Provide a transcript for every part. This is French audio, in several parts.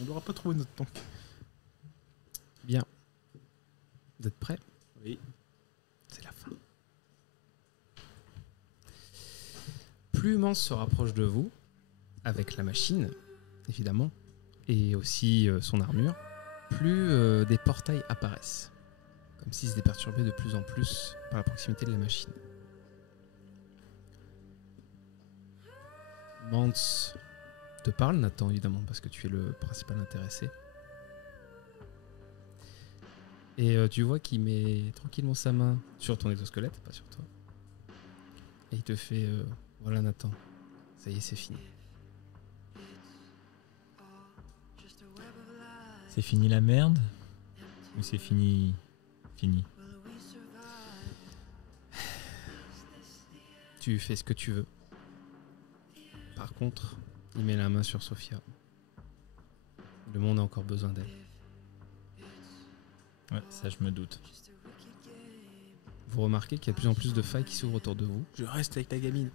On n'aura pas trouvé notre tank. Bien. Vous êtes prêts? Oui. C'est la fin. Plus Mance se rapproche de vous, avec la machine, évidemment, et aussi son armure, plus des portails apparaissent. Comme s'ils se perturbaient de plus en plus par la proximité de la machine. Mance te parle, Nathan, évidemment, parce que tu es le principal intéressé. Et tu vois qu'il met tranquillement sa main sur ton exosquelette, pas sur toi. Et il te fait voilà Nathan, ça y est, c'est fini. C'est fini la merde? Ou c'est fini? Fini. Tu fais ce que tu veux. Par contre, il met la main sur Sophia. Le monde a encore besoin d'elle. Ouais, ça je me doute. Vous remarquez qu'il y a de plus en plus de failles qui s'ouvrent autour de vous. Je reste avec ta gamine.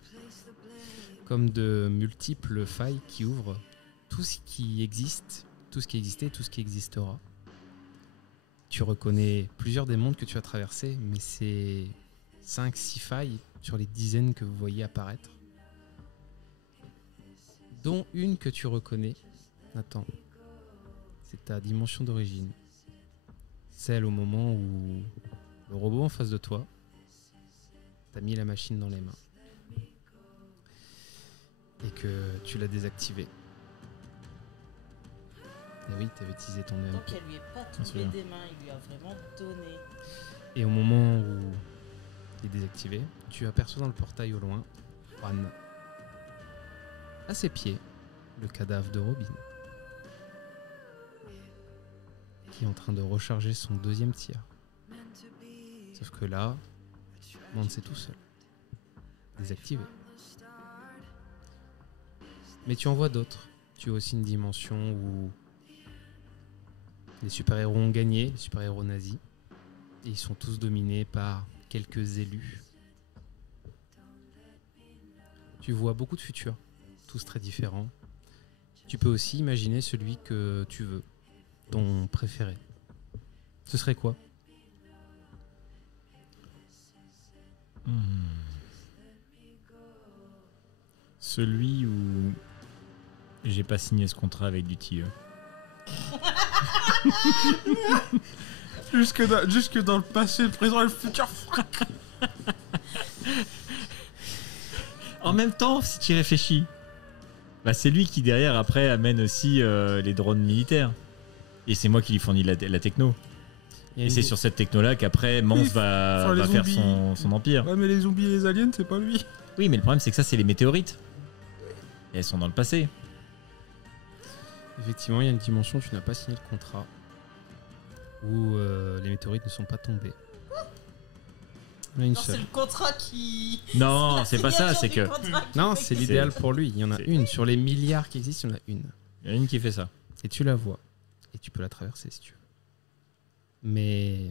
Comme de multiples failles qui ouvrent tout ce qui existe, tout ce qui existait et tout ce qui existera. Tu reconnais plusieurs des mondes que tu as traversés, mais c'est 5-6 failles sur les dizaines que vous voyez apparaître. Dont une que tu reconnais, Nathan. C'est ta dimension d'origine. Celle au moment où le robot en face de toi t'a mis la machine dans les mains. Et que tu l'as désactivée. Et oui, tu avais utilisé ton même. Donc elle lui est pas tombée des mains, il lui a vraiment donné. Et au moment où il est désactivé, tu aperçois dans le portail au loin Juan. À ses pieds, le cadavre de Robin. Qui est en train de recharger son deuxième tir. Sauf que là, Mance est tout seul. Désactivé. Mais tu en vois d'autres. Tu as aussi une dimension où les super-héros ont gagné, les super-héros nazis. Et ils sont tous dominés par quelques élus. Tu vois beaucoup de futurs, tous très différents. Tu peux aussi imaginer celui que tu veux, ton préféré. Ce serait quoi ? Celui où j'ai pas signé ce contrat avec du TIE. Jusque dans le passé, le présent et le futur. En même temps, si tu y réfléchis, bah c'est lui qui derrière après amène aussi les drones militaires. Et c'est moi qui lui fournis la techno. Et c'est sur cette techno-là qu'après Mance va faire son empire. Ouais, mais les zombies et les aliens, c'est pas lui. Oui, mais le problème c'est que ça c'est les météorites. Et elles sont dans le passé. Effectivement, il y a une dimension où tu n'as pas signé le contrat. Où les météorites ne sont pas tombées. Il y en a une Non, c'est seule. le contrat qui... Non, c'est pas ça, c'est que... Non, c'est l'idéal pour lui. Il y en a une. Sur les milliards qui existent, il y en a une. Il y en a une qui fait ça. Et tu la vois. Et tu peux la traverser si tu veux. Mais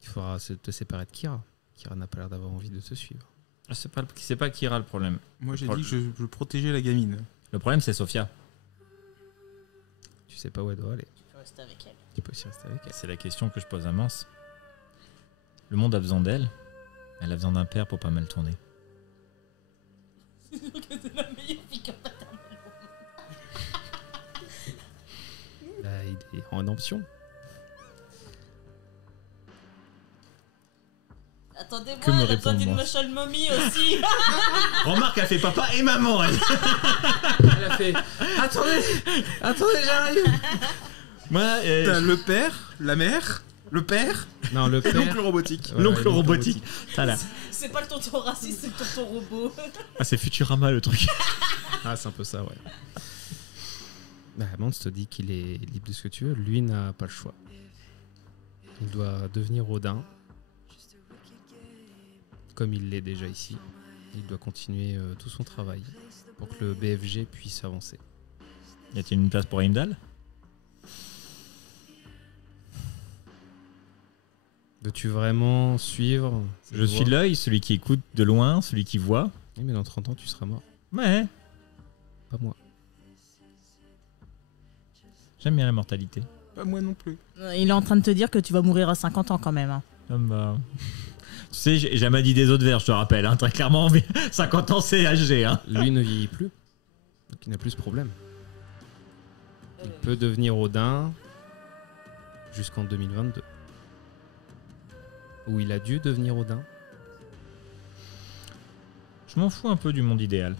il faudra te séparer de Kira. Kira n'a pas l'air d'avoir envie de te suivre. C'est pas Kira le problème. Moi j'ai dit que je protégeais la gamine. Le problème c'est Sophia. Tu sais pas où elle doit aller. Tu peux rester avec elle. Tu peux aussi rester avec elle. C'est la question que je pose à Mance. Le monde a besoin d'elle. Elle a besoin d'un père pour pas mal tourner. C'est sûr que c'est la meilleure fille que paternelle. Là, il est en rédemption. Attendez-moi, Que me elle a besoin d'une répond-moi muscle mommy aussi. Remarque, elle fait papa et maman, elle. Elle a fait Attendez, j'arrive. Moi, T'as le père, la mère, le père Non, le et père. l'oncle robotique. Ouais, l'oncle robotique. Ah, là. C'est pas le tonton raciste, c'est le tonton robot. Ah, c'est Futurama le truc. Ah, c'est un peu ça, ouais. Bah, Mance te dit qu'il est libre de ce que tu veux. Lui n'a pas le choix. Il doit devenir Odin. Comme il l'est déjà ici. Il doit continuer tout son travail pour que le BFG puisse avancer. Y a-t-il une place pour Heimdall? Veux-tu vraiment suivre cette Je suis voie ? l'œil, celui qui écoute de loin, celui qui voit. Oui, mais dans 30 ans, tu seras mort. Ouais. Pas moi. J'aime bien la mortalité. Pas moi non plus. Il est en train de te dire que tu vas mourir à 50 ans quand même. Hein. Tu sais, j'ai jamais dit des autres vers, je te rappelle, hein, très clairement. Mais 50 ans, c'est âgé. Hein. Lui ne vieillit plus. Donc il n'a plus ce problème. Il peut devenir Odin jusqu'en 2022. Où il a dû devenir Odin. Je m'en fous un peu du monde idéal.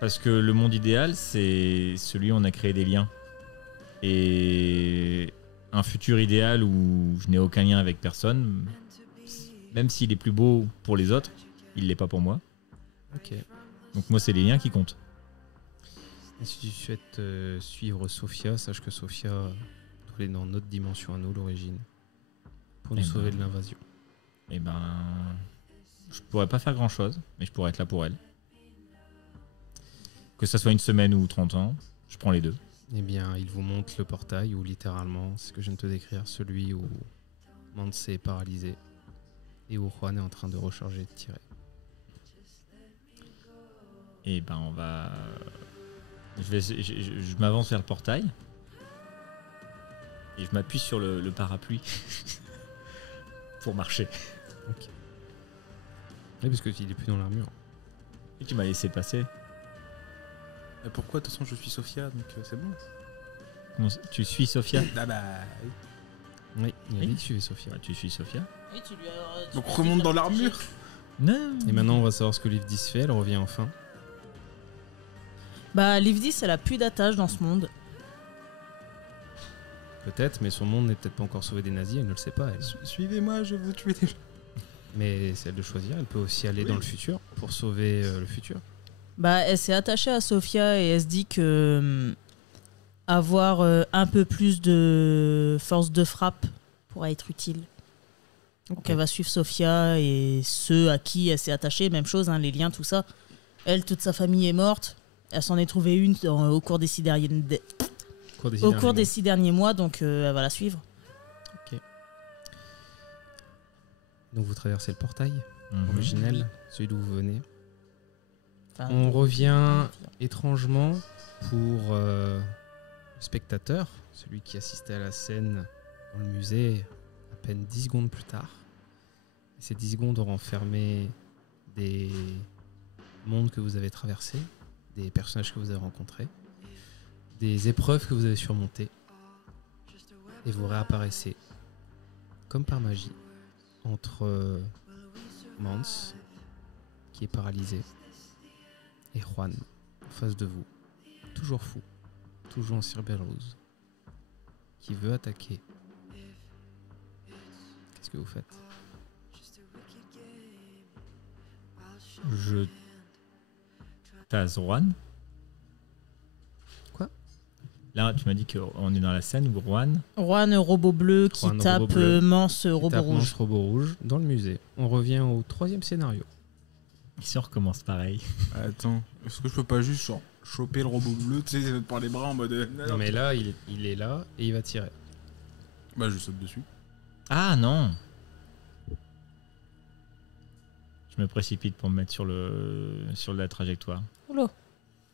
Parce que le monde idéal, c'est celui où on a créé des liens. Et un futur idéal où je n'ai aucun lien avec personne, même s'il est plus beau pour les autres, il l'est pas pour moi. Ok. Donc moi, c'est les liens qui comptent. Et si tu souhaites suivre Sophia, sache que Sophia doit aller dans notre dimension à nous, l'origine, pour nous sauver de l'invasion. Et ben, je pourrais pas faire grand chose, mais je pourrais être là pour elle. Que ça soit une semaine ou 30 ans, je prends les deux. Eh bien, il vous montre le portail où littéralement, c'est ce que je viens de te décrire, celui où Mance est paralysé et où Juan est en train de recharger et de tirer. Et ben, on va. Je m'avance vers le portail et je m'appuie sur le parapluie pour marcher. Oui, parce qu'il est plus dans l'armure. Et tu m'as laissé passer. Pourquoi? De toute façon, je suis Sophia, donc c'est bon. Tu suis Sophia? Ah bah. Oui, il a Oui. dit que suivait Sophia. Tu suis Sophia? Oui, tu lui as. Donc remonte dans l'armure. Non. Et maintenant, on va savoir ce que Livdis fait. Elle revient enfin. Bah, Livdis, elle a plus d'attache dans ce monde. Peut-être, mais son monde n'est peut-être pas encore sauvé des nazis. Elle ne le sait pas, elle. Suivez-moi, je vais vous tuer déjà. Mais c'est elle de choisir. Elle peut aussi aller dans le futur pour sauver le futur. Bah, elle s'est attachée à Sophia et elle se dit que avoir un peu plus de force de frappe pourrait être utile. Donc elle va suivre Sophia et ceux à qui elle s'est attachée, même chose, hein, les liens, tout ça. Elle, toute sa famille est morte. Elle s'en est trouvée une au cours des 6 derniers, des 6 derniers mois, donc elle va la suivre. Donc vous traversez le portail Mhm. originel, celui d'où vous venez. Enfin, On revient étrangement pour le spectateur, celui qui assistait à la scène dans le musée à peine 10 secondes plus tard. Et ces 10 secondes ont renfermé des mondes que vous avez traversés, des personnages que vous avez rencontrés, des épreuves que vous avez surmontées. Et vous réapparaissez, comme par magie, entre Mance, qui est paralysé, et Juan, en face de vous, toujours fou, toujours en cyberblues, qui veut attaquer. Qu'est-ce que vous faites? Je tase Juan. Quoi? Là, tu m'as dit qu'on est dans la scène où Juan. Juan, robot bleu qui Juan, tape robot bleu. Mance, robot Tape rouge. Manche, robot rouge, dans le musée. On revient au 3e scénario. Si on recommence pareil. Attends, est-ce que je peux pas juste genre, choper le robot bleu, tu sais, par les bras en mode. Non mais là, il est là et il va tirer. Bah, je saute dessus. Ah non. Je me précipite pour me mettre sur la trajectoire. Oula.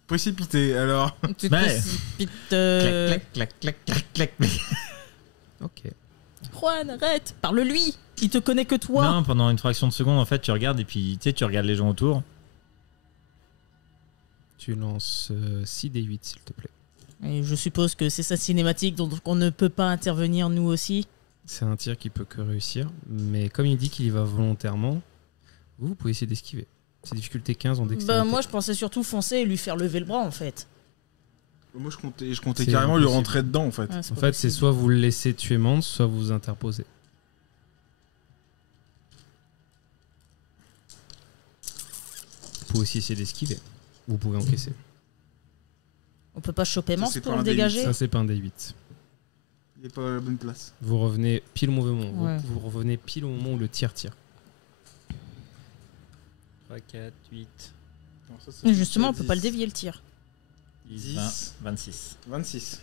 Précipité, alors. Tu te Ouais. précipites. Clac, clac, clac, clac, clac, clac. Ok. Juan, arrête, parle-lui. Il te connaît que toi. Non, pendant une fraction de seconde, en fait, tu regardes et puis tu sais, tu regardes les gens autour. Tu lances 6 D8 s'il te plaît. Et je suppose que c'est sa cinématique, donc on ne peut pas intervenir nous aussi. C'est un tir qui peut que réussir, mais comme il dit qu'il y va volontairement, vous pouvez essayer d'esquiver. C'est difficulté 15 en dextérité. Bah moi je pensais surtout foncer et lui faire lever le bras en fait. Moi, je comptais C'est carrément lui impossible. rentrer dedans, en fait. Ah, En pas fait, c'est possible. soit vous le laissez tuer Mance, soit vous vous interposez. Vous pouvez aussi essayer d'esquiver. Vous pouvez encaisser. On peut pas choper Ça, Mance c'est pour pas le un D8, dégager. Ça, c'est pas un D8. Il est pas à la bonne place. Vous revenez pile au mauvais moment. Ouais. Vous revenez pile au moment où le tir tire. 3, 4, 8, Non, ça, c'est Mais justement, on peut 10. pas le dévier le tir. 10, 20, 26. 26.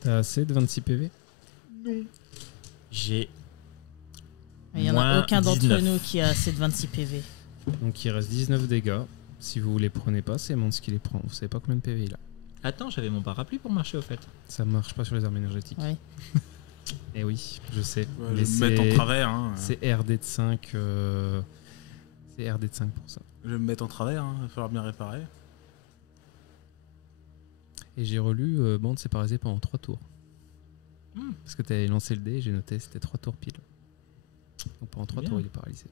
T'as assez de 26 PV? J'ai. Il y en a Moins aucun d'entre 19. nous qui a assez de 26 PV. Donc il reste 19 dégâts. Si vous les prenez pas, c'est Mance qui les prend. Vous savez pas combien de PV il a. Attends, j'avais mon parapluie pour marcher au fait. Ça marche pas sur les armes énergétiques. Ouais. Eh oui, je sais. Ouais, mais je vais me mettre en travers. Hein. c'est RD de 5. C'est RD de 5 pour ça. Je vais me mettre en travers, hein. Il va falloir bien réparer. Et j'ai relu bande c'est paralysé pendant 3 tours. Parce que tu avais lancé le dé, j'ai noté, c'était 3 tours pile. Donc pendant 3 Bien. tours, il est paralysé.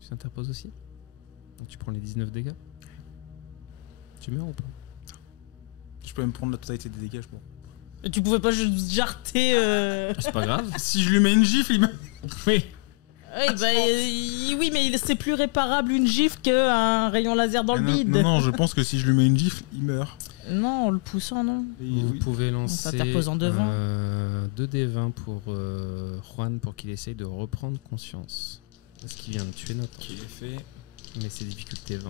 Tu t'interposes aussi. Donc tu prends les 19 dégâts. Tu meurs ou pas? Je peux même prendre la totalité des dégâts, je pense. Tu pouvais pas juste jarter. C'est pas grave. Si je lui mets une gifle, il me... Oui. Oui, mais c'est plus réparable une gifle qu'un rayon laser dans le non, bide. non, je pense que si je lui mets une gifle, il meurt. Non, en le poussant, non. Et Vous oui. pouvez lancer t'interposant devant. 2d20 pour Juan pour qu'il essaye de reprendre conscience. Parce qu'il vient de tuer Nathan. Qui est fait. Mais c'est difficulté 20.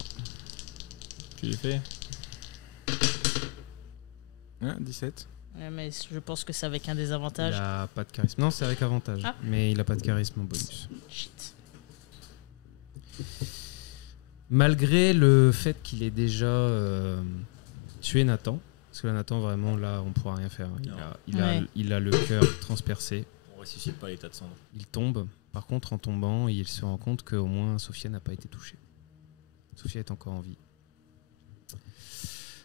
Tu l'as fait. Ouais, 17. Ouais, mais je pense que c'est avec un Il désavantage. a pas de charisme. Non, c'est avec avantage. Ah. Mais il a pas de charisme en bonus. Shit. Malgré le fait qu'il ait déjà tué Nathan, parce que là, Nathan, vraiment, là, on pourra rien faire. Non. Il a le cœur transpercé. On ressuscite pas l'état de cendre. Il tombe. Par contre, en tombant, il se rend compte qu'au moins Sophia n'a pas été touchée. Sophia est encore en vie.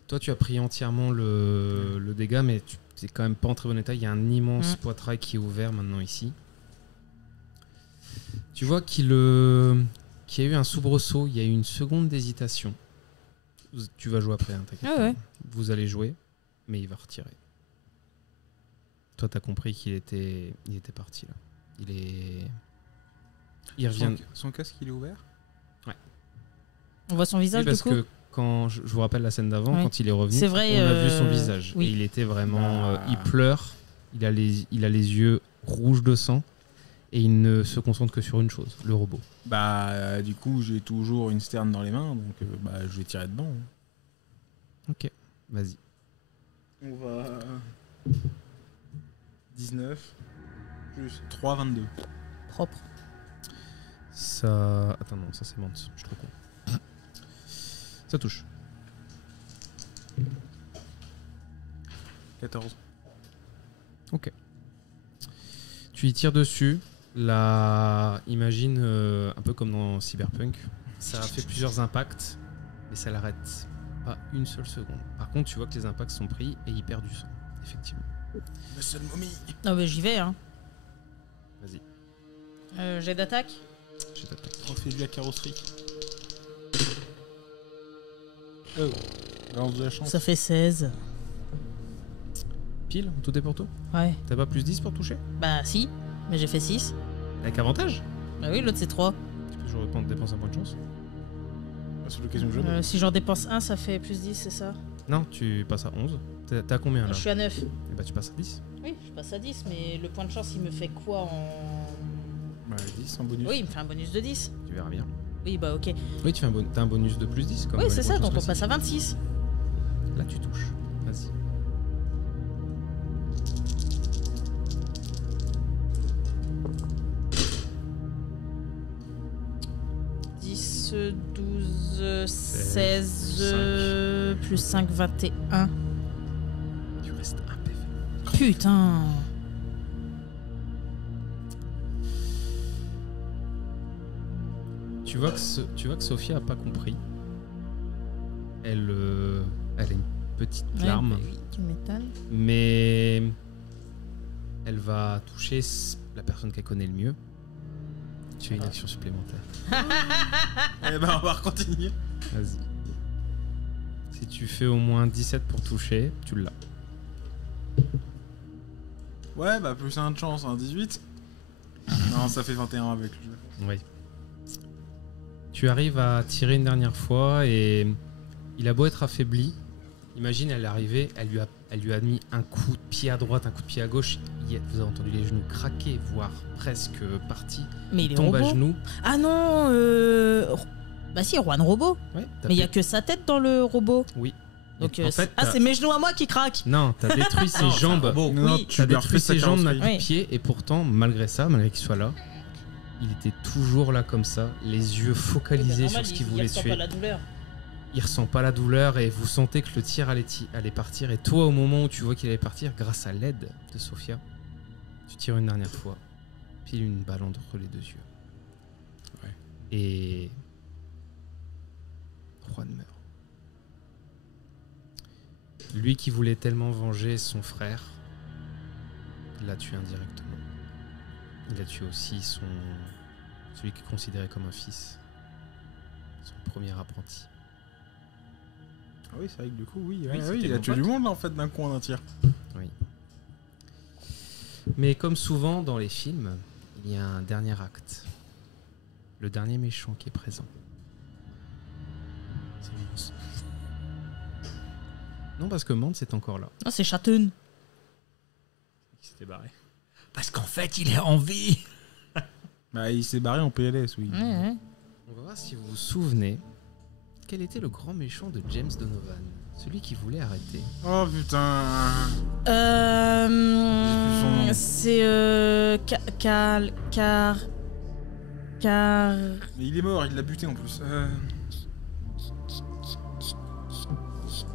Toi, tu as pris entièrement le dégât, mais tu n'es quand même pas en très bon état. Il y a un immense poitrail qui est ouvert maintenant ici. Tu vois qu'il y a eu un soubresaut, il y a eu une seconde d'hésitation. Tu vas jouer après, hein, t'inquiète Ah pas. ouais. Vous allez jouer, mais il va retirer. Toi, t'as compris qu'il était parti là. Il revient. Son casque, il est ouvert. On voit son Oui, visage parce du coup. que quand je vous rappelle la scène d'avant, Ouais. quand il est revenu, C'est vrai, on a vu son visage. oui. Et il était vraiment. Ah. Il pleure, il a les yeux rouges de sang, et il ne se concentre que sur une chose, le robot. Bah, du coup, j'ai toujours une sterne dans les mains, donc bah, je vais tirer dedans. hein. Ok, vas-y. On va. 19 plus 3, 22. Propre. Ça. Attends, non, ça c'est Mance, je suis trop con. Ça touche. 14. Tu y tires dessus. Là, imagine un peu comme dans Cyberpunk. Ça a fait plusieurs impacts, mais ça l'arrête pas une seule seconde. Par contre, tu vois que les impacts sont pris et il perd du sang. Effectivement. Monsieur le momie. Non, mais j'y vais, hein. Vas-y, J'ai d'attaque. je t'attaque. On fait de la carrosserie. Balance de la chance. Ça fait 16. Pile, tout est pour tout. Ouais. T'as pas plus 10 pour toucher? Bah, si. Mais j'ai fait 6. Avec avantage? Bah oui, l'autre c'est 3. Tu peux toujours dépenser un point de chance. C'est l'occasion de jouer. Si j'en dépense 1, ça fait plus 10, c'est ça? Non, tu passes à 11. T'as à combien là? Je suis à 9. Et bah tu passes à 10. Oui, je passe à 10, mais le point de chance, il me fait quoi en. Bah, 10 en bonus. Oui, il me fait un bonus de 10. Tu verras bien. Oui, bah ok. Oui, tu fais t'as un bonus de plus 10 comme Oui, les c'est ça, points de donc on chance passe à 26. classiques. Là, tu touches. Vas-y. Dix, 12, 16, 5. plus 5, 21. Tu restes un PV. Putain. Tu vois que Sophia a pas compris. Elle a une petite larme, Ouais, bah oui, tu m'étonnes. mais elle va toucher la personne qu'elle connaît le mieux. Tu as une action supplémentaire. Eh ben, on va continuer. Vas-y. Si tu fais au moins 17 pour toucher, tu l'as. Ouais, bah, plus 1 de chance, hein, 18. Non, ça fait 21 avec lui. Oui. Tu arrives à tirer une dernière fois et il a beau être affaibli. Imagine, elle est arrivée, elle lui a mis un coup de pied à droite, un coup de pied à gauche. Vous avez entendu les genoux craquer, voire presque partis. Mais il est Tombe à robot. genoux. Ah non, bah si, Juan Robot. Ouais, Mais il y a que sa tête dans le robot. Oui. Donc, en fait, c'est mes genoux à moi qui craquent. non, t'as détruit ses jambes. Non, Oui. tu T'as lui as détruit refait sa ses jambes d'un carrosserie. coup de pied et pourtant, malgré ça, malgré qu'il soit là, il était toujours là comme ça, les yeux focalisés sur ce qu'il voulait tuer. la douleur. Il ressent pas la douleur et vous sentez que le tir allait partir. Et toi, au moment où tu vois qu'il allait partir, grâce à l'aide de Sophia, tu tires une dernière fois. Pile une balle entre les deux yeux. Ouais. Et Juan meurt. Lui qui voulait tellement venger son frère, l'a tué indirectement. Il a tué aussi celui qui est considéré comme un fils. Son premier apprenti. Ah oui, c'est vrai que du coup, oui, c'était il a mon tué pote. du monde là en fait d'un coup en un tir. Oui. Mais comme souvent dans les films, il y a un dernier acte. Le dernier méchant qui est présent. C'est immense. Non, parce que Mance est encore là. Ah, c'est Chatun. Il s'était barré. Parce qu'en fait, il est en vie. Bah, il s'est barré en PLS, oui. Ouais. On va voir si vous vous souvenez quel était le grand méchant de James Donovan. Celui qui voulait arrêter. Oh putain. C'est Car. Mais il est mort, il l'a buté en plus.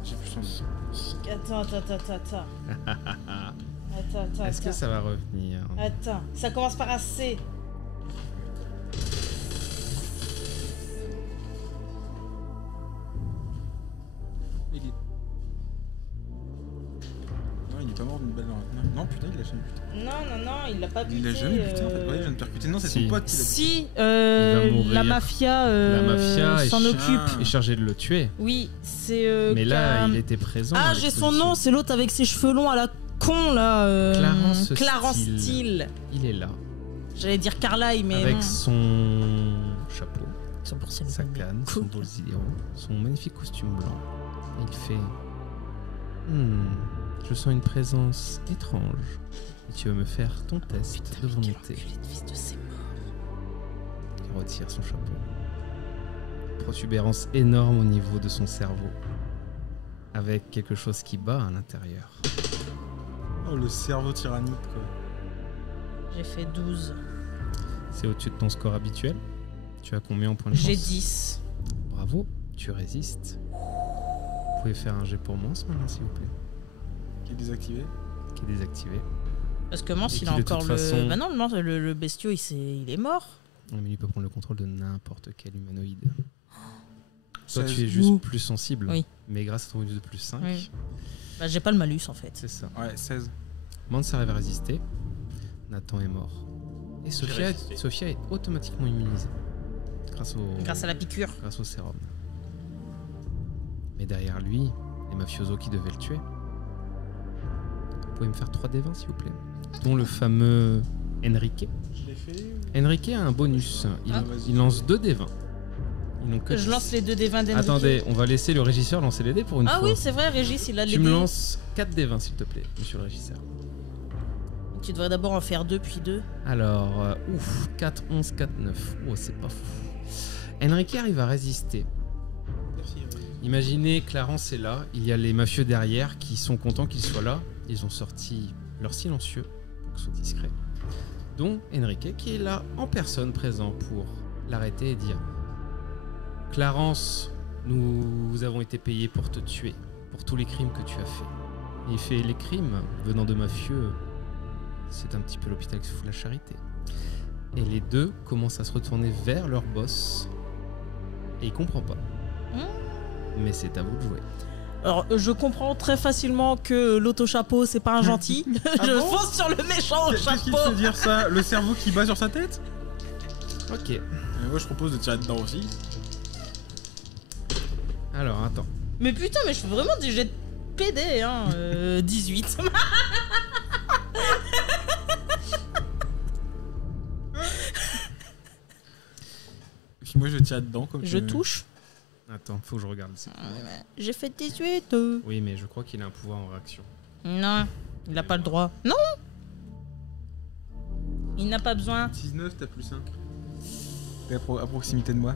J'ai plus son nom. Attends. Est-ce que ça va revenir? Attends, ça commence par un C. Il est... Non, il est pas mort d'une balle dans la... Non, putain, il l'a jamais buté. Non, il l'a pas buté. Il l'a jamais buté en fait. Ouais, il vient de percuter. Non, c'est Si. son pote qui l'a buté. Si, va mourir. la mafia, La mafia s'en est occupe. est chargée de le tuer. Oui, c'est. Mais là, il était présent. Ah, à j'ai son l'exposition. nom, c'est l'autre avec ses cheveux longs à la con là. Clarence Steele. Steele. Il est là. J'allais dire Carlyle, mais. Avec non. son chapeau, Son porcelaine. sa canne, son bolsidéro, son magnifique costume blanc. Et il fait je sens une présence étrange. Et tu veux me faire ton test de volonté. Il retire son chapeau. Protubérance énorme au niveau de son cerveau. Avec quelque chose qui bat à l'intérieur. Oh, le cerveau tyrannique, quoi. J'ai fait 12. C'est au-dessus de ton score habituel. Tu as combien en points de chance? J'ai 10. Bravo, tu résistes. Vous pouvez faire un jet pour moi ce moment, s'il vous plaît. Qui est désactivé. Qui est désactivé. Parce que Mance, Et il qui, a de encore toute le. façon- Bah non, le bestiau, il est mort. Ouais, mais il peut prendre le contrôle de n'importe quel humanoïde. Toi, 16. tu es juste Ouh. plus sensible. Oui. Mais grâce à ton bonus de plus 5, Oui. Bah, j'ai pas le malus en fait. c'est ça. Ouais, 16. Mance arrive à résister. Nathan est mort. Et résisté. Sophia est automatiquement immunisée. Grâce à la piqûre. Grâce au sérum. Mais derrière lui, les mafiosos qui devaient le tuer. Vous pouvez me faire 3 D20 s'il vous plaît. Dont le fameux Enrique. Je l'ai fait. Enrique a un bonus. Il, Ah. Vas-y. il lance 2 D20. Ils n'ont que Je 10. lance les 2 D20 d'Enrique. Attendez, on va laisser le régisseur lancer les dés pour une Ah fois. oui, c'est vrai, Régis, il a les Tu me dés. lances 4 D20 s'il te plaît, monsieur le régisseur. Tu devrais d'abord en faire 2 puis 2. Alors, 4, 11, 4, 9. Oh, c'est pas fou. Enrique arrive à résister. Merci. Imaginez, Clarence est là, il y a les mafieux derrière qui sont contents qu'il soit là. Ils ont sorti leur silencieux, pour que ce soit discret. Dont Enrique qui est là en personne présent pour l'arrêter et dire Clarence, nous avons été payés pour te tuer, pour tous les crimes que tu as faits. Et il fait les crimes venant de mafieux, c'est un petit peu l'hôpital qui se fout de la charité. Et les deux commencent à se retourner vers leur boss. Et il comprend pas. Mais c'est à vous de jouer. Alors, je comprends très facilement que l'auto-chapeau, c'est pas un gentil. Ah Je bon fonce sur le méchant au Qu'est-ce qui te chapeau. fait dire ça? Le cerveau qui bat sur sa tête? Ok. Moi, je propose de tirer dedans aussi. Alors, attends. Mais putain, mais je fais vraiment des jets de PD, hein. 18. Puis moi, je tire dedans comme Je tu- touche. Attends, faut que je regarde. ça. J'ai fait 18. Oui, mais je crois qu'il a un pouvoir en réaction. Non, il a pas le droit. Non. Il n'a pas besoin. 19, t'as plus 5. T'es à proximité de moi.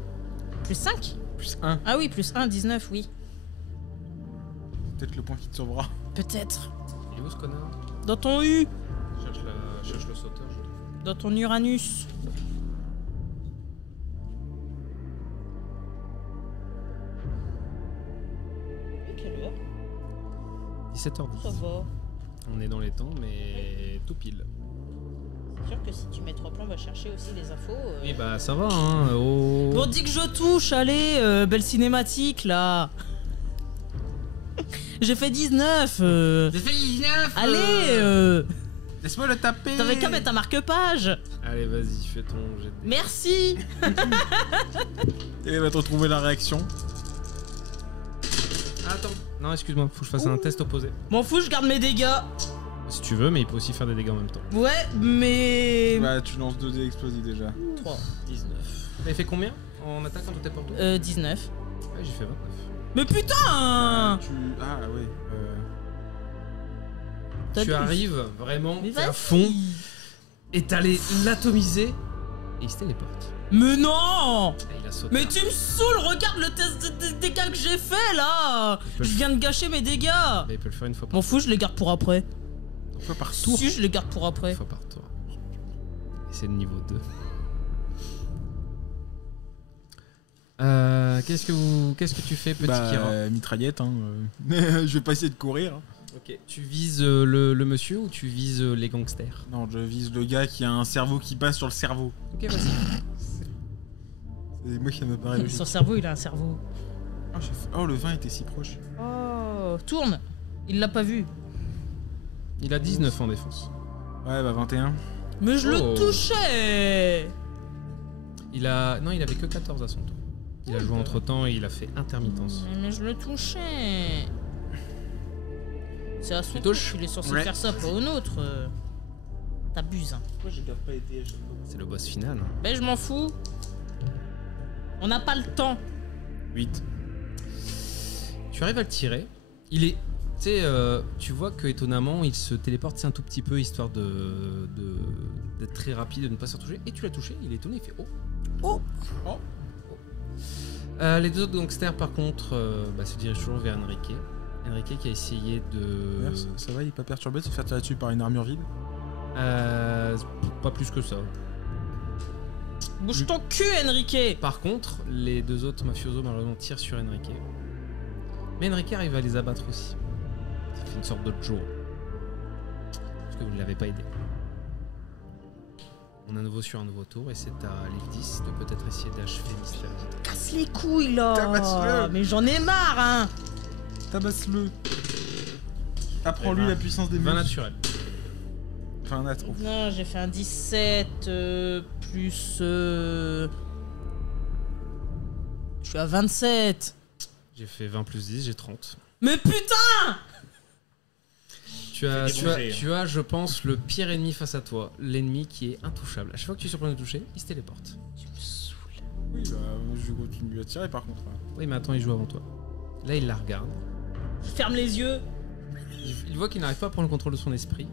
Plus 5? Plus 1. Ah oui, plus 1, 19, oui. Peut-être le point qui te sauvera. Peut-être. Il est où ce connard? Dans ton U. Cherche le sauteur, je trouve. Dans ton Uranus. 17h10. Ça va. On est dans les temps, mais tout pile. C'est sûr que si tu mets 3 plans, on va chercher aussi les infos. Oui, bah ça va, hein. Oh. Bon, dis que je touche, allez, belle cinématique là. J'ai fait 19. J'ai fait 19. Allez, Laisse-moi le taper. t'avais qu'à mettre un marque-page. Allez, vas-y, fais ton jet de dés. Merci. Elle va te retrouver la réaction. Attends. Non, excuse-moi, faut que je fasse un test opposé. M'en fous, je garde mes dégâts. Si tu veux, mais il peut aussi faire des dégâts en même temps. Ouais, mais. Bah, tu lances 2 dés explosifs déjà. 3. 19. T'avais fait combien en attaque quand t'étais porté 19. Ouais, j'ai fait 29. Mais putain. Ah oui. T'as Tu 12. arrives vraiment Mais t'es à vas-y. fond et t'allais l'atomiser et il se téléporte. Mais non. Et il a sauté. Mais tu me saoules, regarde le test de dégâts que j'ai fait là. peut Je le viens de gâcher mes dégâts. Mais il peut le faire une fois par M'en fous, je les garde pour après. Une fois par tour. Si, je les garde pour Une après. fois par tour. Et c'est le niveau 2. Qu'est-ce que tu fais, petit Kira Mitraillette, hein. Je vais pas essayer de courir. Ok. Tu vises le monsieur ou tu vises les gangsters? Non, je vise le gars qui a un cerveau qui passe sur le cerveau. Ok, vas-y. C'est moi qui me paraît logique. Son cerveau, il a un cerveau. Oh, le vin était si proche. Oh, tourne. Il l'a pas vu. Il a 19 en défense. Ouais, bah 21. Mais je Oh. le touchais. Non, il avait que 14 à son tour. Il a joué entre temps et il a fait intermittence. Mais je le touchais. C'est à son Tu tour touches qu'il est censé Ouais. faire ça, pas au nôtre. T'abuses. Hein. Pourquoi j'ai pas été à chaque fois? C'est le boss final. Hein. Ben je m'en fous. On n'a pas le temps. 8. Tu arrives à le tirer. Il est. Tu sais, tu vois que étonnamment, il se téléporte un tout petit peu histoire d'être très rapide, de ne pas se retoucher. Et tu l'as touché, il est étonné, il fait oh. Oh. Les deux autres gangsters, par contre, se dirigent toujours vers Enrique. Enrique qui a essayé de. Ça va, il est pas perturbé de se faire tirer dessus par une armure vide? Pas plus que ça. Bouge ton cul, Enrique. Par contre, les deux autres mafiosos malheureusement tirent sur Enrique. Mais Enrique arrive à les abattre aussi. Ça fait une sorte de Joe. Parce que vous ne l'avez pas aidé. On est à nouveau sur un nouveau tour et c'est à l'F10 de peut-être essayer d'achever Mystère. Casse les couilles là. Tabasse-le. Mais j'en ai marre, hein. Tabasse-le. Apprends-lui Eh ben, la puissance des 20 muscles. naturel. Enfin, un atro. Non, j'ai fait un 17 plus. Je suis à 27. J'ai fait 20 plus 10, j'ai 30. Mais putain. Tu as, C'est débouché, tu as, je pense, le pire ennemi face à toi. L'ennemi qui est intouchable. À chaque fois que tu surprends de toucher, il se téléporte. Tu me saoules. Oui, bah, je continue à tirer par contre. Oui, mais attends, il joue avant toi. Là, il la regarde. Ferme les yeux. Il voit qu'il n'arrive pas à prendre le contrôle de son esprit.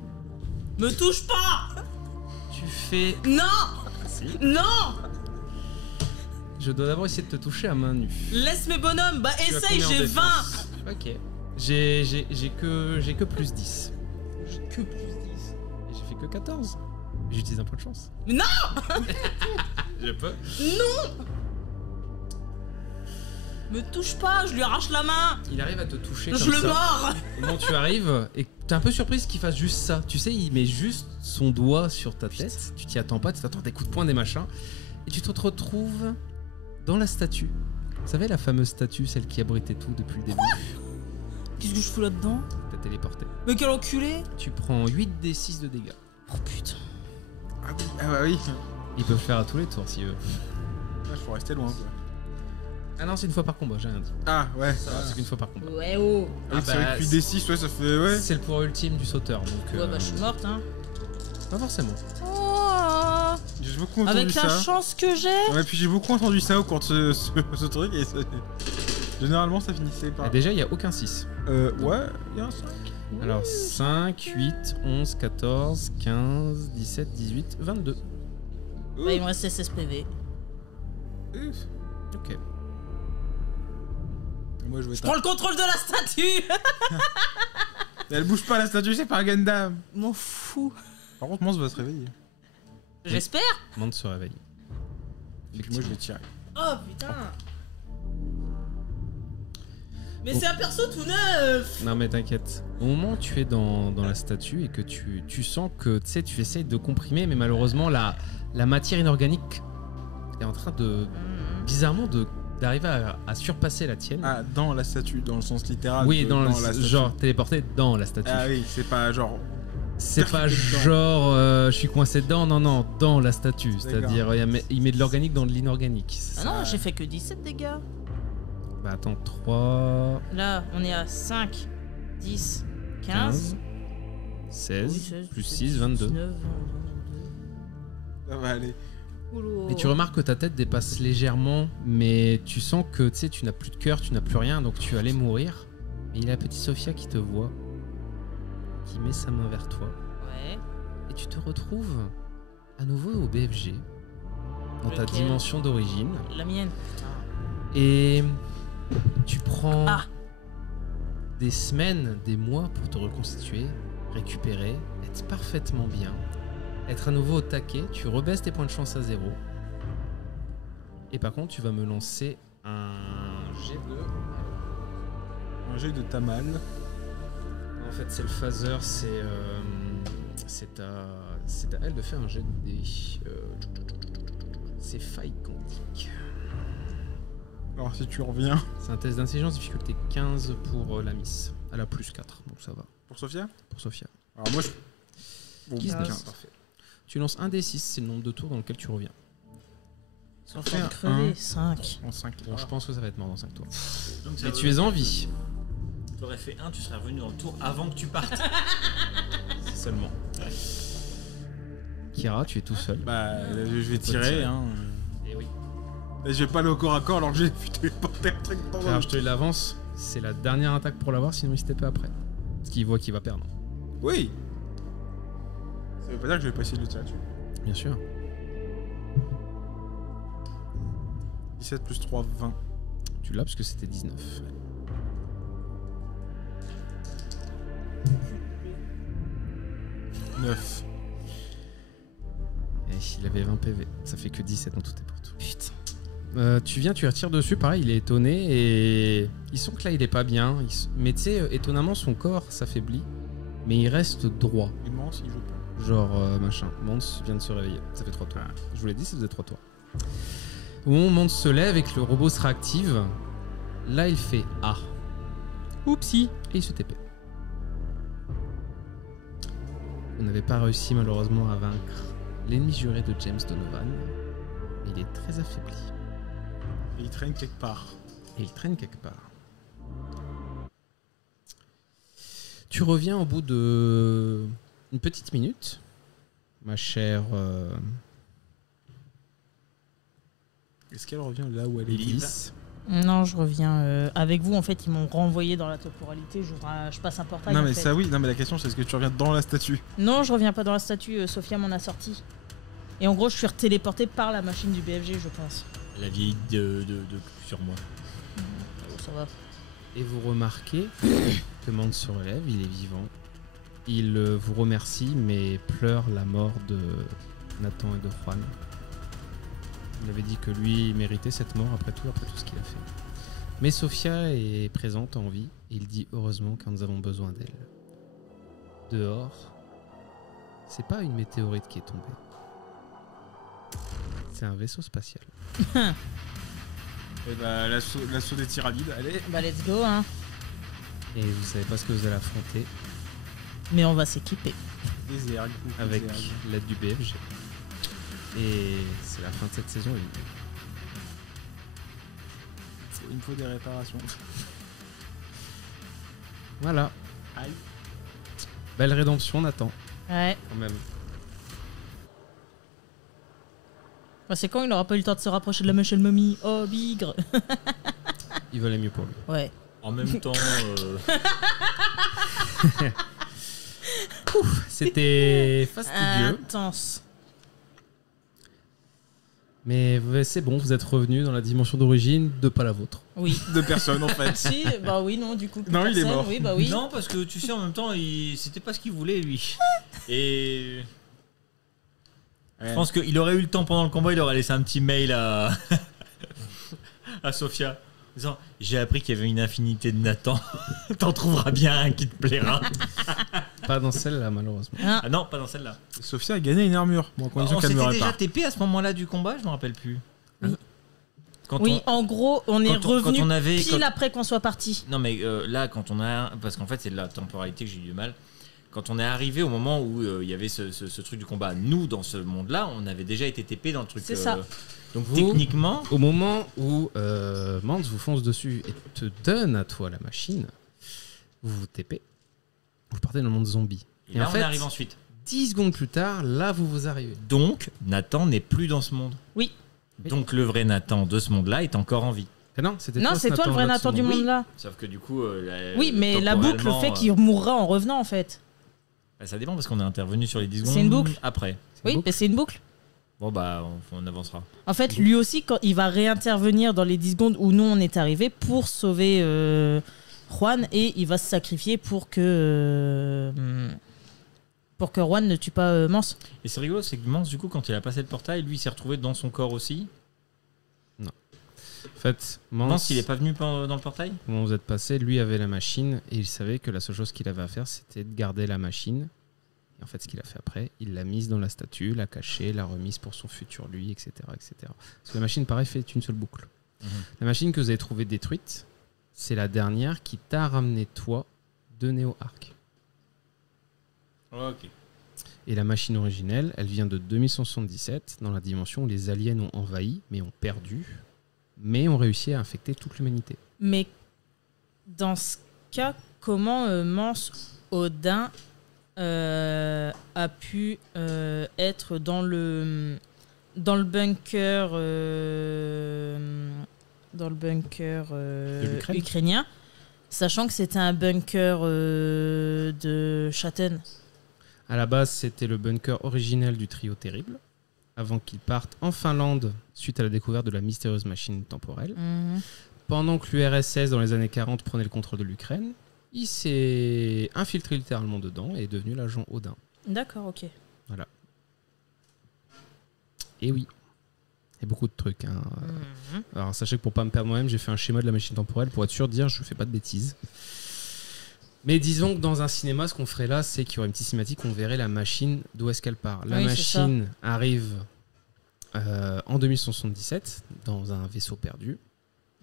Me touche pas. Tu fais... Non. Si. Non. Je dois d'abord essayer de te toucher à main nue. Laisse mes bonhommes. Bah Tu as essaye, combien en j'ai 20. défense? Ok. J'ai que plus 10. J'ai que plus 10. Et j'ai fait que 14. J'utilise un point de chance. Mais non. Je peux. Me touche pas, je lui arrache la main. Il arrive à te toucher Je comme le ça. mords. Au moment où tu arrives, et t'es un peu surprise qu'il fasse juste ça. Tu sais, il met juste son doigt sur ta tête. Tu t'y attends pas, tu t'attends des coups de poing, des machins. Et tu te retrouves dans la statue. Vous savez, la fameuse statue, celle qui abritait tout depuis le début. Qu'est-ce que je fous là-dedans? T'as téléporté. Mais quel enculé. Tu prends 8d6 de dégâts. Oh putain. Ah oui, ah bah oui. Il peut le faire à tous les tours s'il veut. Ah, faut rester loin quoi. Ah non, c'est une fois par combat, j'ai rien dit. Ah ouais. C'est qu'une fois par combat. Ouais oh. Ah, c'est vrai que puis D6, ouais, ça fait. Ouais. C'est le pouvoir ultime du sauteur, donc. Ouais bah je suis morte hein. Pas forcément. Oh. J'ai beaucoup entendu Avec ça. la chance que j'ai. Ouais, puis j'ai beaucoup entendu ça au cours de ce truc et ça... généralement ça finissait par. Et déjà, il n'y a aucun 6. Ouais, il y a un 5. Alors 5, 8, 11, 14, 15, 17, 18, 22. Bah il me reste 16 PV. Ok. Moi je vais Je prends le contrôle de la statue. Elle bouge pas la statue, c'est pas un Gundam. M'en fous. Par contre, Mance va se réveiller. J'espère. Monde se réveille. Et puis moi je vais tirer. Oh putain. Mais c'est un perso tout neuf. Non mais t'inquiète. Au moment où tu es dans la statue et que tu sens que tu essayes de comprimer, mais malheureusement la matière inorganique est en train de bizarrement d'arriver à surpasser la tienne. Ah, dans la statue, dans le sens littéral. Oui, dans la statue. genre téléporté dans la statue. Ah oui, c'est pas genre. C'est pas genre je suis coincé dedans, non, dans la statue. C'est-à-dire il met de l'organique dans de l'inorganique. Ah non, j'ai fait que 17 dégâts. Bah attends, 3... Là, on est à 5, 10, 15, 16, oui, 16 plus 6, 22. 19, Ça va aller. Et tu remarques que ta tête dépasse légèrement, mais tu sens que tu n'as plus de cœur, tu n'as plus rien, donc tu allais mourir. Et il y a la petite Sophia qui te voit, qui met sa main vers toi. Ouais. Et tu te retrouves à nouveau au BFG, dans ta Lequel ? dimension d'origine. La mienne. Et tu prends Ah. des semaines, des mois pour te reconstituer, récupérer, être parfaitement bien, être à nouveau au taquet. Tu rebaisses tes points de chance à 0. Et par contre, tu vas me lancer un jet de... Un jet de Tamal. En fait, c'est le phaser, c'est à elle de faire un jet de dés. C'est faille quantique. Alors si tu reviens. C'est un test d'intelligence, difficulté 15 pour la miss. Elle a plus 4, donc ça va. Pour Sophia. Pour Sophia. Alors moi je. Bon, Qui se tiens, passe parfait. Tu lances un D6, c'est le nombre de tours dans lequel tu reviens. Ils sont en Fais train de un crever. 5. En 5. Bon, je pense que ça va être mort dans 5 tours. Donc ça Mais veut tu es en vie. Tu aurais fait 1, tu serais revenu dans le tour avant que tu partes. C'est seulement. Kira, tu es tout seul. Bah je vais tirer. tirer. Hein. Et oui. Et je vais pas aller au corps à corps alors que j'ai téléporté un truc dans Alors je te l'avance, c'est la dernière attaque pour l'avoir, sinon il se pas après. Parce qu'il voit qu'il va perdre. Oui. Ça veut pas dire que je vais pas essayer de le tirer dessus. Bien sûr. 17 plus 3, 20. Tu l'as parce que c'était 19. 9. Et il avait 20 PV. Ça fait que 17 en tout et pour tout. Putain. Tu viens, tu retires dessus, pareil, il est étonné et il sent que là il est pas bien. Mais tu sais, étonnamment son corps s'affaiblit, mais il reste droit. Immense, il joue pas. Genre machin. Mance vient de se réveiller. Ça fait 3 tours. Je vous l'ai dit, ça faisait 3 tours. Au moment où Mance se lève et que le robot se réactive, là il fait A. Oupsie. Et il se TP. Vous n'avez pas réussi malheureusement à vaincre l'ennemi juré de James Donovan. Il est très affaibli. Et il traîne quelque part. Et il traîne quelque part. Tu reviens au bout de une petite minute, ma chère Est-ce qu'elle revient là où elle est? Elise. Non, je reviens avec vous. En fait, ils m'ont renvoyé dans la temporalité. Je passe un portail. Non en mais fait. ça oui, non mais la question c'est est-ce que tu reviens dans la statue? Non, je reviens pas dans la statue. Sophia m'en a sorti. Et en gros, je suis téléporté par la machine du BFG, je pense. La vieille de sur moi. Oh, ça va. Et vous remarquez que Mance se relève, il est vivant. Il vous remercie, mais pleure la mort de Nathan et de Juan. Il avait dit que lui méritait cette mort après tout ce qu'il a fait. Mais Sophia est présente en vie, et il dit heureusement car nous avons besoin d'elle. Dehors, c'est pas une météorite qui est tombée. C'est un vaisseau spatial. Et bah l'assaut des tyranides, allez. Bah, let's go, hein. Et vous savez pas ce que vous allez affronter Mais on va s'équiper. Des ergs. avec des ergs. l'aide du BFG. Et c'est la fin de cette saison. Il me faut des réparations. Voilà. Aïe. Belle rédemption, Nathan, Ouais. quand même. Bah, c'est quand il aura pas eu le temps de se rapprocher de la machine momie. Oh, bigre. Il valait mieux pour lui. Ouais. En même temps, C'était fastidieux. Intense. Mais c'est bon, vous êtes revenu dans la dimension d'origine, de pas la vôtre. Oui. De personnes en fait. Si, bah oui, non, du coup. plus Non, il est personne. mort. Oui, bah oui. non, parce que tu sais, en même temps, c'était pas ce qu'il voulait, lui. Et je pense qu'il aurait eu le temps pendant le combat, il aurait laissé un petit mail à Sophia. Disant, j'ai appris qu'il y avait une infinité de Nathan. T'en trouveras bien un qui te plaira. Pas dans celle-là, malheureusement. Ah non, pas dans celle-là. Sophia a gagné une armure. Bon, à condition On qu'elle me s'était déjà répare. TP à ce moment-là du combat, je me rappelle plus. Oui. Quand Oui, en gros, on est revenu pile quand- après qu'on soit parti. Non mais là, quand on a... Parce qu'en fait, c'est de la temporalité que j'ai eu du mal. Quand on est arrivé au moment où il y avait ce truc du combat, nous, dans ce monde-là, on avait déjà été TP dans le truc. C'est ça. Donc Vous- techniquement... Au moment où Mans vous fonce dessus et te donne à toi la machine, vous vous TP, vous partez dans le monde zombie. Et là, en on fait, arrive ensuite. 10 secondes plus tard, là, vous arrivez. Donc, Nathan n'est plus dans ce monde. Oui. Donc, le vrai Nathan de ce monde-là est encore en vie. Ah non, c'était Non, toi, c'est toi le vrai Nathan du monde. monde là. Sauf que du coup... Oui, mais la boucle fait qu'il mourra en revenant en fait. Ça dépend parce qu'on est intervenu sur les 10 C'est secondes une boucle. après. Oui, mais c'est une boucle. Bon, bah, on avancera. En fait, lui aussi, quand il va réintervenir dans les 10 secondes où nous on est arrivé pour sauver Juan et il va se sacrifier pour que Juan ne tue pas Mans. Et c'est rigolo, c'est que Mans, du coup, quand il a passé le portail, lui, il s'est retrouvé dans son corps aussi. En fait, Mans, il est pas venu dans le portail? Au moment où vous êtes passé, lui avait la machine et il savait que la seule chose qu'il avait à faire, c'était de garder la machine. Et en fait, ce qu'il a fait après, il l'a mise dans la statue, l'a cachée, l'a remise pour son futur lui, etc., etc. Parce que la machine, pareil, fait une seule boucle. La machine que vous avez trouvée détruite, c'est la dernière qui t'a ramené toi de Neo Arc. Ok. Et la machine originelle, elle vient de 2177, dans la dimension où les aliens ont envahi, mais ont perdu, mais ont réussi à infecter toute l'humanité. Mais dans ce cas, comment Mans Odin a pu être dans le bunker l'Ukraine. ukrainien, sachant que c'était un bunker de Châtaignes. À la base, c'était le bunker originel du trio terrible, avant qu'ils partent en Finlande suite à la découverte de la mystérieuse machine temporelle. Pendant que l'URSS, dans les années 40, prenait le contrôle de l'Ukraine, il s'est infiltré littéralement dedans et est devenu l'agent Odin. D'accord, ok. Et oui, il y a beaucoup de trucs. Hein. Alors sachez que pour pas me perdre moi-même, j'ai fait un schéma de la machine temporelle pour être sûr de dire je fais pas de bêtises. Mais disons que dans un cinéma, ce qu'on ferait là, c'est qu'il y aurait une petite cinématique, on verrait la machine, d'où est-ce qu'elle part. La Oui, c'est machine arrive en 2077 dans un vaisseau perdu.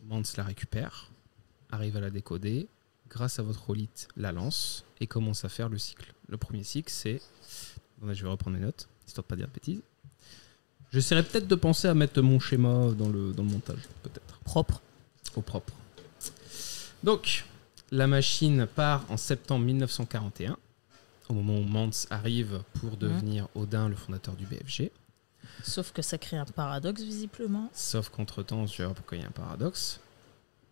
Mans la récupère, arrive à la décoder, grâce à votre holite, la lance et commence à faire le cycle. Le premier cycle, c'est... Attendez, je vais reprendre mes notes, histoire de pas dire de bêtises. J'essaierai peut-être de penser à mettre mon schéma dans le montage, peut-être. Propre. Au propre. Donc, la machine part en septembre 1941, au moment où Mans arrive pour devenir Odin, le fondateur du BFG. Sauf que ça crée un paradoxe, visiblement. Sauf qu'entre-temps, je vais voir pourquoi il y a un paradoxe.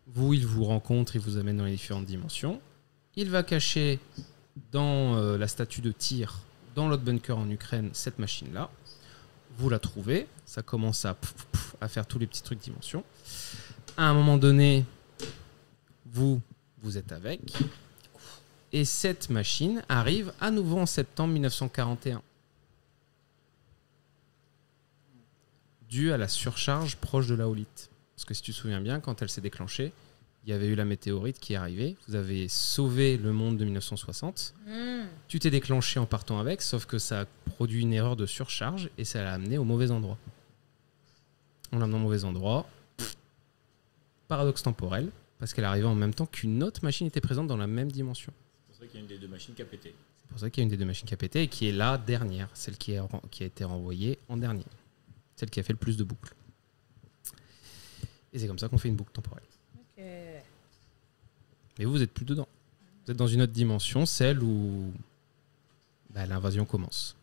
Vous, il vous rencontre, il vous amène dans les différentes dimensions. Il va cacher dans la statue de tir, dans l'autre bunker en Ukraine, cette machine-là. Vous la trouvez, ça commence à faire tous les petits trucs dimensions. À un moment donné, vous êtes avec. Et cette machine arrive à nouveau en septembre 1941. Dû à la surcharge proche de la holite. Parce que si tu te souviens bien, quand elle s'est déclenchée, il y avait eu la météorite qui est arrivée. Vous avez sauvé le monde de 1960. Tu t'es déclenché en partant avec, sauf que ça a produit une erreur de surcharge et ça l'a amené au mauvais endroit. On l'a amené au mauvais endroit. Paradoxe temporel, parce qu'elle arrivait en même temps qu'une autre machine était présente dans la même dimension. C'est pour ça qu'il y a une des deux machines qui a pété. C'est pour ça qu'il y a une des deux machines qui a pété et qui est la dernière, celle qui a été renvoyée en dernier. Celle qui a fait le plus de boucles. Et c'est comme ça qu'on fait une boucle temporelle. Mais vous êtes plus dedans. Vous êtes dans une autre dimension, celle où l'invasion commence.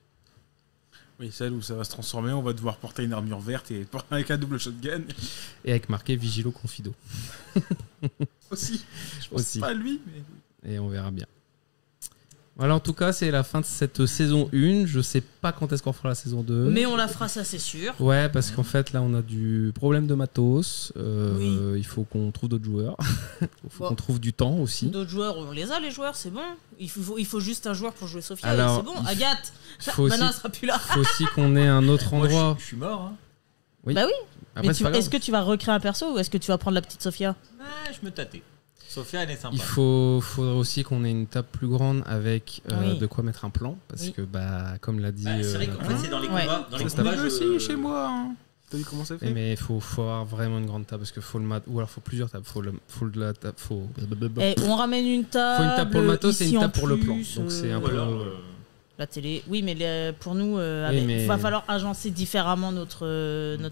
Oui, celle où ça va se transformer, on va devoir porter une armure verte et avec un double shotgun. Et avec marqué Vigilo Confido. Aussi. Je pense Aussi. pas à lui, mais... Et on verra bien. Voilà, en tout cas, c'est la fin de cette saison 1. Je sais pas quand est-ce qu'on fera la saison 2. Mais on la fera, ça c'est sûr. Ouais, parce qu'en fait, là, on a du problème de matos. Oui. Il faut qu'on trouve d'autres joueurs. Il faut Bon. qu'on trouve du temps aussi. D'autres joueurs, on les a les joueurs, c'est bon. Il faut juste un joueur pour jouer Sophia, Alors, et c'est bon. Agathe, faut maintenant aussi- elle sera plus là. Il faut aussi qu'on ait un autre endroit. Je suis mort. Hein. Oui. Bah oui. Après, Mais c'est pas grave. est-ce que tu vas recréer un perso ou est-ce que tu vas prendre la petite Sophia? Je me tâtais. Sophia, elle est sympa. Il faudrait aussi qu'on ait une table plus grande avec Oui. de quoi mettre un plan. Parce Oui. que, comme l'a dit. Bah, c'est vrai qu'en fait, c'est dans les Ouais. combats. Dans les Ça se combats, négocie chez moi. Hein. T'as vu comment ça fait? mais il faut avoir vraiment une grande table. Parce que faut le mat. Ou alors faut plusieurs tables. Faut de la table. Faut. On ramène une table. Faut une table pour le matos et ici une en table pour le plan. plus, Donc c'est un Ou peu. alors, La télé. Oui, mais pour nous, mais- va falloir agencer différemment notre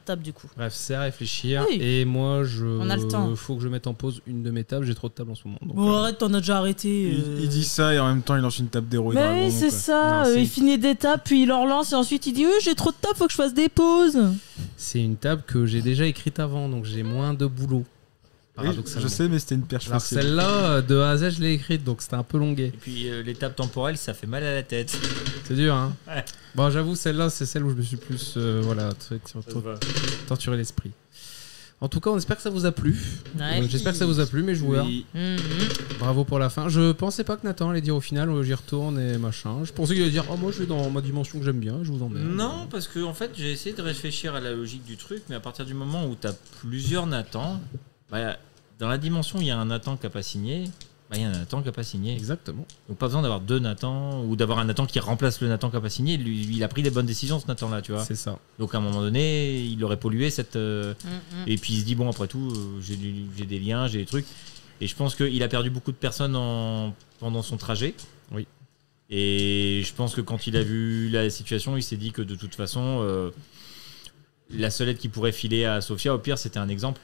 table du coup. Bref, c'est à réfléchir. Oui. Et moi, On a le temps. faut que je mette en pause une de mes tables. J'ai trop de tables en ce moment. Donc, Bon, arrête, t'en as déjà arrêté. Il dit ça et en même temps il lance une table d'héros et Mais dragon, oui, c'est quoi. ça. Non, c'est- Il finit des tables, puis il leur lance et ensuite il dit j'ai trop de tables, faut que je fasse des pauses. c'est une table que j'ai déjà écrite avant. Donc j'ai moins de boulot. Oui, Paradoxalement. je sais, mais c'était une perche Alors facile. celle-là, de A à Z, je l'ai écrite. Donc c'était un peu longuet. Et puis l'étape temporelle, ça fait mal à la tête. C'est dur, hein. Ouais. Bon, j'avoue, celle-là, c'est celle où je me suis plus torturé l'esprit. En tout cas, on espère que ça vous a plu. Ouais. J'espère que ça vous a plu, mes joueurs. Oui. Mhm. Bravo pour la fin. Je pensais pas que Nathan allait dire au final, j'y retourne et machin. Je pensais qu'il allait dire, oh, moi, je vais dans ma dimension que j'aime bien, je vous emmène. Non, parce que en fait, j'ai essayé de réfléchir à la logique du truc, mais à partir du moment où tu as plusieurs Nathan, bah, dans la dimension où il y a un Nathan qui n'a pas signé, bah, il y a un Nathan qui n'a pas signé. Exactement. Donc pas besoin d'avoir deux Nathan ou d'avoir un Nathan qui remplace le Nathan qui n'a pas signé. Lui, il a pris les bonnes décisions, ce Nathan-là, tu vois. C'est ça. Donc à un moment donné, il aurait pollué cette. Mhm. Et puis il se dit, bon, après tout, j'ai des liens, j'ai des trucs. Et je pense qu'il a perdu beaucoup de personnes pendant son trajet. Oui. Et je pense que quand il a vu la situation, il s'est dit que de toute façon, la seule aide qu'il pourrait filer à Sophia, au pire, c'était un exemple.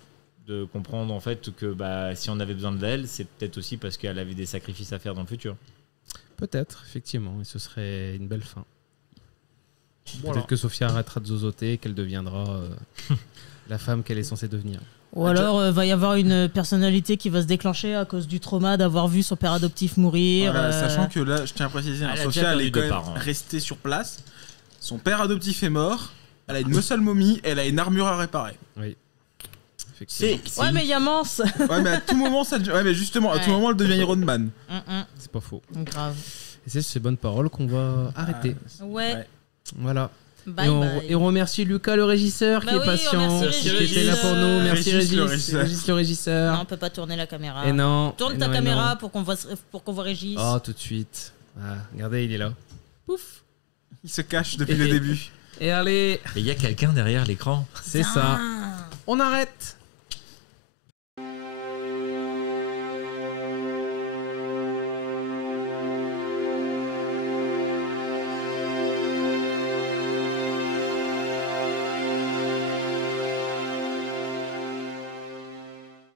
De comprendre en fait que bah, si on avait besoin d'elle, c'est peut-être aussi parce qu'elle avait des sacrifices à faire dans le futur. Peut-être, effectivement, et ce serait une belle fin. Voilà. Peut-être que Sophia arrêtera de zozoter et qu'elle deviendra la femme qu'elle est censée devenir. Ou alors va y avoir une personnalité qui va se déclencher à cause du trauma d'avoir vu son père adoptif mourir. Voilà, sachant que là, je tiens à préciser, hein, Elle a Sophia, déjà elle perdu est quand deux même parents. restée sur place. Son père adoptif est mort. Elle a une muscle momie. Elle a une armure à réparer. Oui. Effectivement. Ouais, mais il y a Mance. Ouais, mais à tout moment, ouais, mais justement, à tout Ouais. moment, elle devient Iron Man. C'est pas faux. Grave. Et c'est sur ces bonnes paroles qu'on va arrêter. Ouais. Ouais. Voilà. Bye et, on, bye. et on remercie Lucas le régisseur Bah qui est oui, patient, on remercie qui Régis. était là pour nous. Merci Régis le Régis. régisseur. Régis le régisseur. Non, on peut pas tourner la caméra. Et non. Tourne et ta non, et caméra non. pour qu'on voit Régis. Oh, tout de suite. Ah, regardez, il est là. Pouf. Il se cache depuis le début. Et allez, Et il y a quelqu'un derrière l'écran. c'est ça. On arrête.